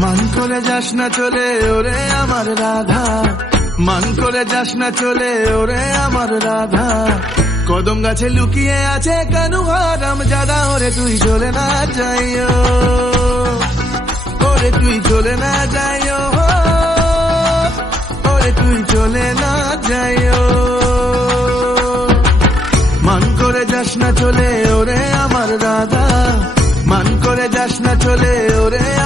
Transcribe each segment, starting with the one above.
মান করে যাস না চলে, ওরে আমার রাধা। মান করে যাস না চলে, ওরে আমার রাধা। কদম গাছে লুকিয়ে আছে কানু হারাম জাদা ওরে তুই চলে না যাইও। ওরে তুই চলে না যাইও। ওরে তুই চলে না যাইও। মান করে যাস না চলে, ওরে আমার রাধা। মান করে যাস না চলে, ওরে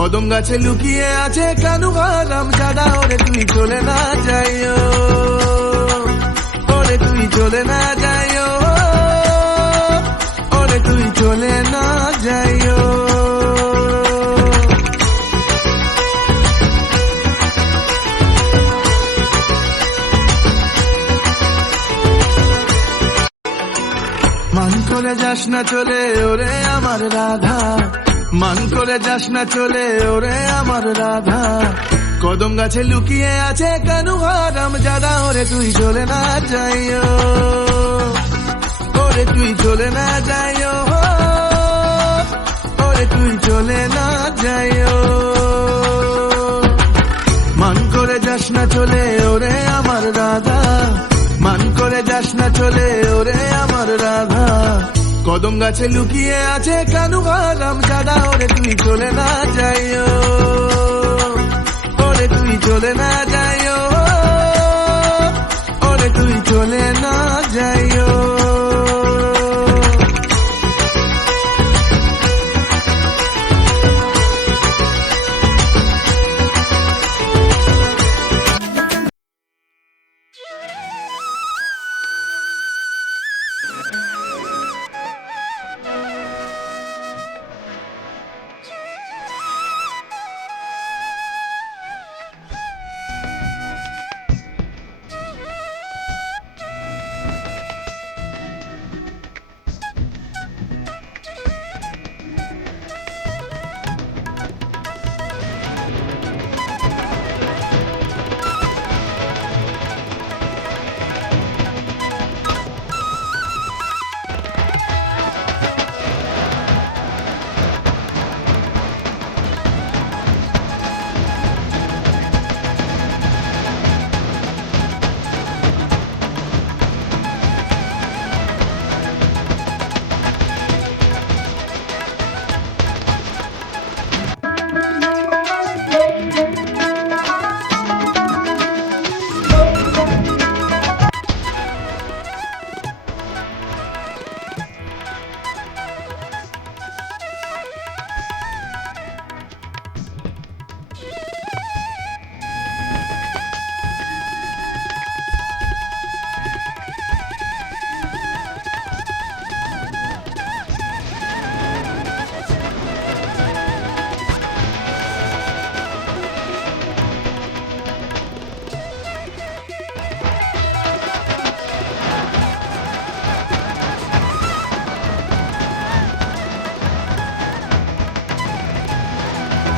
কদম গাছে লুকিয়ে আছে কানু হারাম জাদা ওরে তুই চলে না যাইও। ওরে তুই চলে না যাইও। ওরে তুই চলে না যাইও। মান করে যাস না চলে, ওরে আমার রাধা। মান করে যাস না চলে, ওরে আমার রাধা। কদম গাছে লুকিয়ে আছে কানু হারাম জাদা ওরে তুই চলে না যাইও। ওরে তুই চলে না যাইও। ওরে তুই চলে না যাইও। মান করে যাস না চলে, ওরে আমার রাধা। মান করে যাস না চলে, ওরে আমার রাধা। কদম গাছে লুকিয়ে আছে কানু হারাম দাদা ওরে তুই চলে না যাইও।